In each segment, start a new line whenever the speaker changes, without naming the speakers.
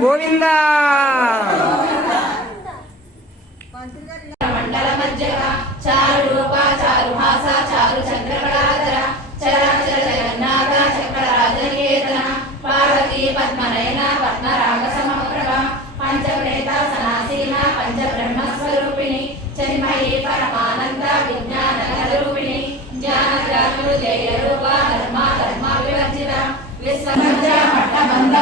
గోవింద.
మండల మధ్యగ పరమానంద విజ్ఞాన రూపిణి జ్ఞాన జాతులు జయ రూప ధర్మ ధర్మ వివర్జిత
విశ్వమంజ పట్టబంధ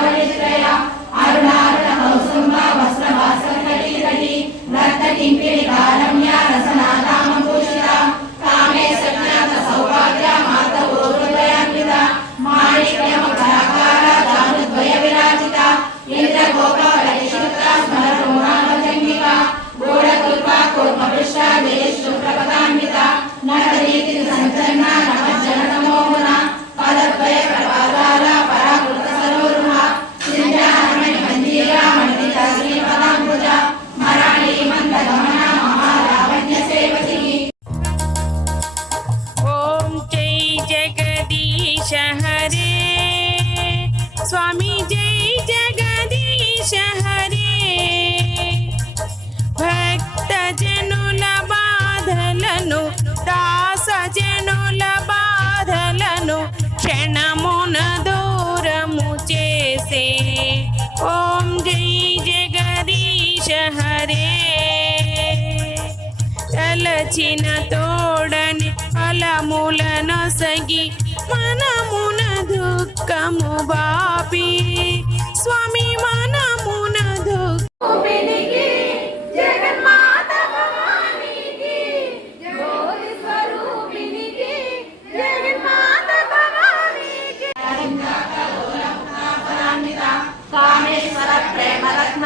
వచ్చిన తోడని ఫలముల నొసగి మనమున దుఃఖము బాపి. స్వామి మనమున దుఃఖ
కామేశ్వర ప్రేమ రత్న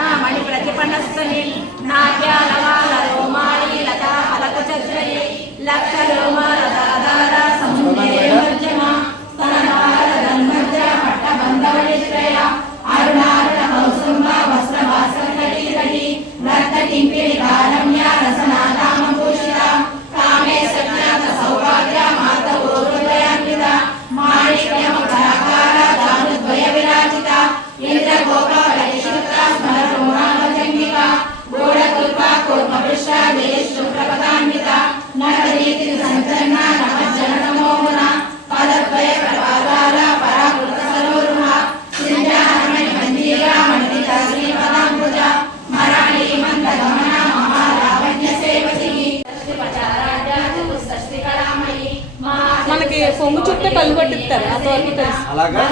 తీసుకుంటే పళ్ళు కొట్టిస్తారు అంతవరకు తెలుసు.
అలాగా?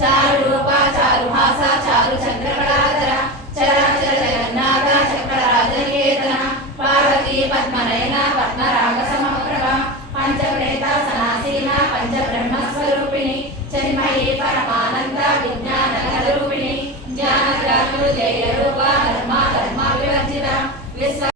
చారు రూప చారు భాష చారు చంద్రకళ